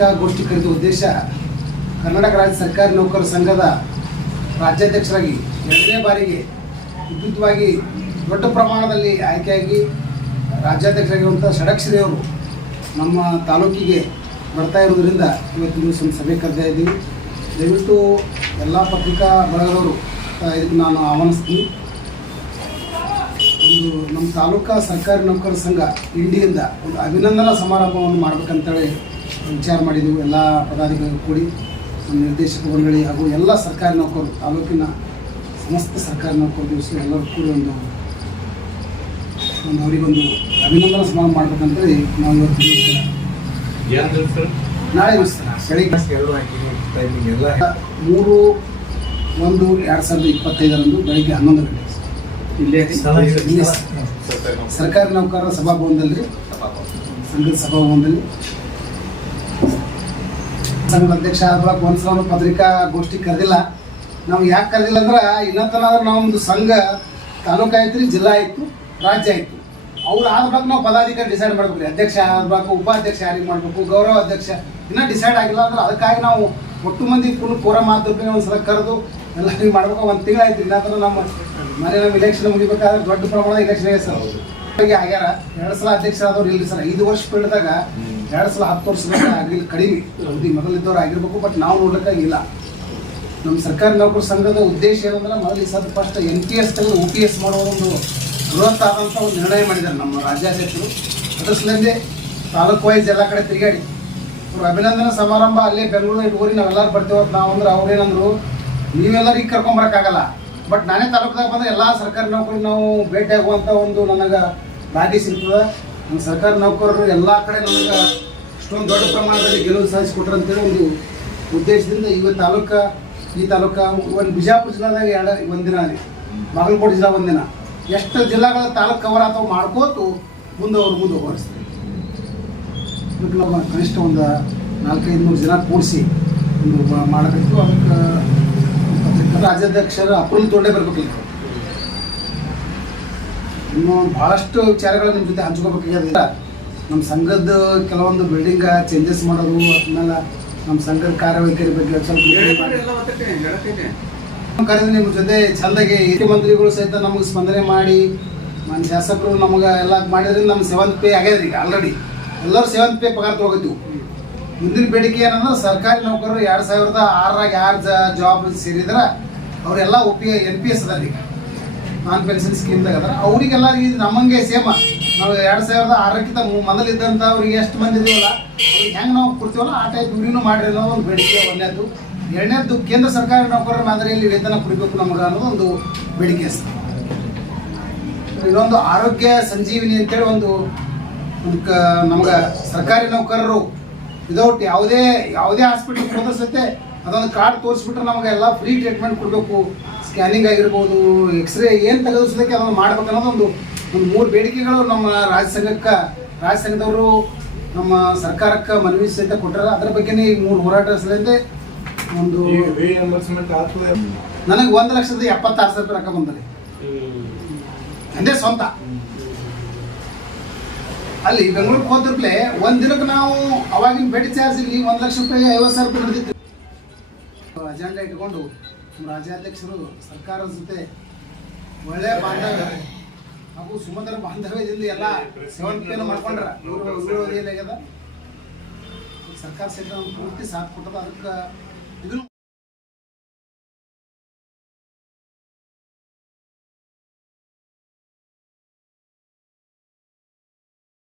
ಪತ್ರಿಕಾಗೋಷ್ಠಿ ಕರೆದ ಉದ್ದೇಶ ಕರ್ನಾಟಕ ರಾಜ್ಯ ಸರ್ಕಾರಿ ನೌಕರರ ಸಂಘದ ರಾಜ್ಯಾಧ್ಯಕ್ಷರಾಗಿ ಎರಡನೇ ಬಾರಿಗೆ ವಿದ್ಯುತ್ವಾಗಿ ದೊಡ್ಡ ಪ್ರಮಾಣದಲ್ಲಿ ಆಯ್ಕೆಯಾಗಿ ರಾಜ್ಯಾಧ್ಯಕ್ಷರಾಗಿರುವಂಥ ಷಡಕ್ಷರಿಯವರು ನಮ್ಮ ತಾಲೂಕಿಗೆ ಬರ್ತಾ ಇರೋದ್ರಿಂದ ಇವತ್ತು ದಿವಸ ಸಭೆ ಕರೆದಾ ಇದ್ದೀವಿ. ದಯವಿಟ್ಟು ಎಲ್ಲ ಪತ್ರಿಕಾ ಬಳಗದವರು ಇದಕ್ಕೆ ನಾನು ಆಹ್ವಾನಿಸ್ತೀನಿ. ಒಂದು ನಮ್ಮ ತಾಲೂಕಾ ಸರ್ಕಾರಿ ನೌಕರರ ಸಂಘ ಇಂಡಿಯಿಂದ ಒಂದು ಅಭಿನಂದನಾ ಸಮಾರಂಭವನ್ನು ಮಾಡ್ಬೇಕಂತೇಳಿ ವಿಚಾರ ಮಾಡಿದ್ದೆವು ಎಲ್ಲ ಪದಾಧಿಕಾರಿಗಳು ಕೂಡಿ ನಮ್ಮ ನಿರ್ದೇಶಕ ಮಂಡಳಿ ಹಾಗೂ ಎಲ್ಲ ಸರ್ಕಾರಿ ನೌಕರರು ತಾಲೂಕಿನ ಸಮಸ್ತ ಸರ್ಕಾರಿ ನೌಕರರು ದಿವಸ ಎಲ್ಲರೂ ಕೂಡಿ ಒಂದು ಒಂದು ಅವರಿಗೊಂದು ಅಭಿನಂದನಾ ಸಮಾರಂಭ ಮಾಡ್ಬೇಕಂತೇಳಿ ನಾವು ಇವತ್ತು ನಾಳೆ ದಿವಸ ಬೆಳಿಗ್ಗೆ. ಎಲ್ಲ ಟೈಮಿಂಗ್ ಎಲ್ಲ. ಮೂರು ಒಂದು ಎರಡು ಸಾವಿರದ ಇಪ್ಪತ್ತೈದರಂದು ಬೆಳಿಗ್ಗೆ ಹನ್ನೊಂದು ಗಂಟೆ. ಇಲ್ಲೇ ಸರ್ಕಾರಿ ನೌಕರರ ಸಭಾಭವನದಲ್ಲಿ ಸಂಘದ ಸಭಾಭವನದಲ್ಲಿ. ಸಂಘದ ಅಧ್ಯಕ್ಷ ಆದ್ವಾಗ ಒಂದ್ಸಲ ಪತ್ರಿಕಾಗೋಷ್ಠಿ ಕರೆದಿಲ್ಲ. ನಾವು ಯಾಕೆ ಕರೆದಿಲ್ಲ ಅಂದ್ರೆ ಇನ್ನೊಂತನಾದ್ರೆ ನಮ್ಮದು ಸಂಘ ತಾಲೂಕು ಆಯ್ತು ರೀ ಜಿಲ್ಲಾ ಆಯಿತು, ರಾಜ್ಯ ಆಯಿತು. ಅವ್ರು ಆದ್ಬೇಕು ನಾವು ಪದಾಧಿಕಾರಿ ಡಿಸೈಡ್ ಮಾಡ್ಬೇಕು ರೀ ಅಧ್ಯಕ್ಷ ಆಗ್ಬೇಕು ಉಪಾಧ್ಯಕ್ಷ ಯಾರಿಗೆ ಮಾಡಬೇಕು, ಗೌರವ ಅಧ್ಯಕ್ಷ. ಇನ್ನೂ ಡಿಸೈಡ್ ಆಗಿಲ್ಲ ಅಂದ್ರೆ ಅದಕ್ಕಾಗಿ ನಾವು ಒಟ್ಟು ಮಂದಿ ಫುಲ್ ಪೂರ ಮಾತುಕತೆ ಒಂದ್ಸಲ ಕರೆದು ಎಲ್ಲ ಹಿಂಗೆ ಮಾಡ್ಬೇಕು. ಒಂದು ತಿಂಗಳಾಯ್ತು ಇನ್ನಾದ್ರೂ ನಮ್ಮ ಮನೆ ನಮ್ಮ ಇಲೆಕ್ಷನ್ ಮುಗಿಬೇಕಾದ್ರೆ ದೊಡ್ಡ ಪ್ರಮಾಣದ ಇಲೆಕ್ಷನ್ ಸರ್. ಆಗ್ಯಾರ. ಎರಡು ಸಲ ಅಧ್ಯಕ್ಷರಾದವ್ರು ಇಲ್ರಿ ಸರ್. ಐದು ವರ್ಷ ಪೀಳಿದಾಗ ಎರಡು ಸಲ ಹತ್ತು ವರ್ಷದಾಗ ಆಗಿಲ್ಲ ಕಡಿಮೆ ಅವಧಿ ಮೊದಲಿದ್ದವ್ರು ಆಗಿರ್ಬೇಕು ಬಟ್ ನಾವು ನೋಡ್ಲಿಕ್ಕೆ ಇಲ್ಲ. ನಮ್ಮ ಸರ್ಕಾರಿ ನೌಕರ ಸಂಘದ ಉದ್ದೇಶ ಏನಂದ್ರೆ ಮೊದಲು ಈ ಸದ್ ಫಸ್ಟ್ ಎನ್ ಪಿ ಎಸ್ ತೆಗೆದು ಒ ಪಿ ಎಸ್ ಮಾಡುವ ಒಂದು ಬೃಹತ್ ಆದಂಥ ಒಂದು ನಿರ್ಣಯ ಮಾಡಿದ್ದಾರೆ ನಮ್ಮ ರಾಜ್ಯಾಧ್ಯಕ್ಷರು. ಅದ್ರ ಸಲಿಂದೆ ತಾಲೂಕು ವೈಸ್ ಎಲ್ಲ ಕಡೆ ತಿರುಗಾಡಿ. ಅವ್ರ ಅಭಿನಂದನಾ ಸಮಾರಂಭ ಅಲ್ಲೇ ಬೆಂಗಳೂರು ಇಟ್ಕೋರಿ ನಾವೆಲ್ಲರೂ ಬರ್ತೇವೆ ಅಂತ ನಾವು ಅಂದ್ರೆ ಅವ್ರೇನಂದ್ರು ನೀವೆಲ್ಲರೂ ಈಗ ಕರ್ಕೊಂಬರಕ್ಕಾಗಲ್ಲ ಬಟ್ ನಾನೇ ತಾಲೂಕದಾಗ ಬಂದ್ರೆ ಎಲ್ಲ ಸರ್ಕಾರಿ ನೌಕರಿ ನಾವು ಭೇಟಿ ಆಗುವಂಥ ಒಂದು ನನಗೆ ದಾಟಿ ನಮ್ಮ ಸರ್ಕಾರಿ ನೌಕರರು ಎಲ್ಲ ಕಡೆ ನಮಗೆ ಇಷ್ಟೊಂದು ದೊಡ್ಡ ಪ್ರಮಾಣದಲ್ಲಿ ಗೆಲುವು ಸಾಧಿಸಿಕೊಟ್ರು ಅಂತೇಳಿ ಒಂದು ಉದ್ದೇಶದಿಂದ ಈಗ ತಾಲೂಕ, ಈ ತಾಲೂಕ ಒಂದು ಬಿಜಾಪುರ ಜಿಲ್ಲಾದಾಗ ಎರಡು ಒಂದಿನ ಬಾಗಲಕೋಟೆ ಜಿಲ್ಲಾ ಒಂದಿನ ಎಷ್ಟು ಜಿಲ್ಲಾಗಳ ತಾಲೂಕು ಕವರ್ ಅಥವಾ ಮಾಡ್ಕೋತು ಮುಂದೆ ಅವ್ರು ಮುಂದೆ ಹೋಗಿಸ್ತೀವಿ ನಮ್ಮ ಕನಿಷ್ಠ ಒಂದು ನಾಲ್ಕೈದು ನೂರು ಜನ ಕೂಡಿಸಿ ಒಂದು ಮಾಡಬೇಕು. ಅದಕ್ಕೆ ರಾಜ್ಯಾಧ್ಯಕ್ಷರು ಅಪ್ರೂಲ್ ತೊಗೊಂಡೇ ಬರ್ಬೇಕಿಲ್ಲ ಇನ್ನು ಭಾಳಷ್ಟು ವಿಚಾರಗಳು ನಿಮ್ಮ ಜೊತೆ ಹಂಚ್ಕೋಬೇಕಾಗ್ಯದ ನಮ್ಮ ಸಂಘದ ಕೆಲವೊಂದು ಬಿಲ್ಡಿಂಗ್ ಚೇಂಜಸ್ ಮಾಡೋದು ಅದನ್ನೆಲ್ಲ ನಮ್ಮ ಸಂಘದ ಕಾರ್ಯವೈಖರಿ ಬಗ್ಗೆ ಸ್ವಲ್ಪ ಕರೆದು ನಿಮ್ಮ ಜೊತೆ ಚಂದಾಗಿ ಮುಖ್ಯಮಂತ್ರಿಗಳು ಸಹಿತ ನಮಗೆ ಸ್ಪಂದನೆ ಮಾಡಿ ನಮ್ಮ ಶಾಸಕರು ನಮಗೆ ಎಲ್ಲ ಮಾಡಿದ್ರೆ ನಮ್ಮ ಸೆವೆಂತ್ ಪೇ ಆಗ್ಯದ್ರಿ ಈಗ ಆಲ್ರೆಡಿ ಎಲ್ಲರೂ ಸೆವೆಂತ್ ಪೇ ಪಗಾರ ತೊಗೋತೀವಿ ಮುಂದಿನ ಬೇಡಿಕೆ ಏನಂದ್ರೆ ಸರ್ಕಾರಿ ನೌಕರರು ಎರಡು ಸಾವಿರದ ಆರರಾಗ ಯಾರು ಜಾಬ್ ಸೇರಿದ್ರೆ ಅವರೆಲ್ಲ ಒಪ್ಪಿಗೆ ಪಿ ಎನ್ ಪಿ ಎಸ್ ಅದ ಈಗ. ನಾನ್ ಪೆನ್ಷನ್ ಸ್ಕೀಮ್ದಾಗ ಅದಾರ ಅವರಿಗೆಲ್ಲ ಇದು ನಮ್ಮಂಗೆ ಸೇಮ ನಾವು ಎರಡು ಸಾವಿರದ ಆರಕ್ಕಿಂತ ಮೊದಲಿದ್ದಂಥ ಅವ್ರಿಗೆ ಎಷ್ಟು ಮಂದಿ ಅವ್ರಿಗೆ ಹೆಂಗೆ ನಾವು ಕೊಡ್ತೀವಲ್ಲ, ಆ ಟೈಪ್ ಇವ್ರಿಗೂ ಮಾಡ್ರಿ ಅನ್ನೋ ಒಂದು ಬೇಡಿಕೆ ಒಂದೇದು ಎರಡನೇದ್ದು, ಕೇಂದ್ರ ಸರ್ಕಾರಿ ನೌಕರರ ಮಾದರಿಯಲ್ಲಿ ವೇತನ ಕೊಡಬೇಕು ನಮ್ಗೆ ಅನ್ನೋದು ಒಂದು ಬೇಡಿಕೆ ಇದೊಂದು ಆರೋಗ್ಯ ಸಂಜೀವಿನಿ ಅಂತೇಳಿ ಒಂದು ನಮ್ಗೆ ಸರ್ಕಾರಿ ನೌಕರರು ವಿದೌಟ್ ಯಾವುದೇ ಯಾವುದೇ ಹಾಸ್ಪಿಟಲ್ ಹೋದ್ರೆ ಸತೆ ಅದೊಂದು ಕಾರ್ಡ್ ತೋರಿಸ್ಬಿಟ್ರೆ ನಮಗೆ ಎಲ್ಲ ಫ್ರೀ ಟ್ರೀಟ್ಮೆಂಟ್ ಕೊಡಬೇಕು. ಸ್ಕ್ಯಾನಿಂಗ್ ಆಗಿರ್ಬೋದು ಎಕ್ಸ್ರೇ ಏನು ತೆಗೆದಿಸೋದಕ್ಕೆ ಅದನ್ನು ಮಾಡ್ಬೇಕು ಅನ್ನೋದು ಒಂದು ಒಂದು ಮೂರು ಬೇಡಿಕೆಗಳು ನಮ್ಮ ರಾಜ್ಯ ಸಂಘಕ್ಕೆ ರಾಜ್ಯ ಸಂಘದವರು ನಮ್ಮ ಸರ್ಕಾರಕ್ಕೆ ಮನವಿ ಸಹಿತ ಕೊಟ್ಟಾರ. ಅದ್ರ ಬಗ್ಗೆನೇ ಈ ಮೂರು ಹೋರಾಟ ಸಲಿಂದೆ ಒಂದು ನನಗೆ ಒಂದು ಲಕ್ಷದ ಎಪ್ಪತ್ತಾರು ಸಾವಿರ ರೂಪಾಯಿ ರೊಕ್ಕ ಬಂದದೆ. ಅಂದೇ ಸ್ವಂತ. ಅಲ್ಲಿ ಬೆಂಗಳೂರು ಹೋದ್ರಪ್ಲೆ ಒಂದ್ ದಿನಕ್ಕೆ ನಾವು ಅವಾಗಿನ ಬೆಡ್ ಚಾರ್ಜ್ ಇಲ್ಲಿ ಒಂದ್ ಲಕ್ಷ ರೂಪಾಯಿ ಐವತ್ತು ಸಾವಿರ ರೂಪಾಯಿ ನಡೆದಿತ್ತು. ಅಜೆಂಡಾ ಇಟ್ಕೊಂಡು ರಾಜ್ಯಾಧ್ಯಕ್ಷರು, ಸರ್ಕಾರದ ಜೊತೆ ಒಳ್ಳೆ ಬಾಂಧವ್ಯ. ಹಾಗೂ ಸುಮಧುರ ಬಾಂಧವ್ಯದಿಂದ ಎಲ್ಲ ಸೇವಂತಿಕೆಯನ್ನು ಮಾಡ್ಕೊಂಡ್ರ. ಏನಾಗ್ಯದ ಸರ್ಕಾರ ಸಹಿತ ಪೂರ್ತಿ ಸಾಥ್ ಕೊಟ್ಟದ. ಅದಕ್ಕೆ ಇದನ್ನು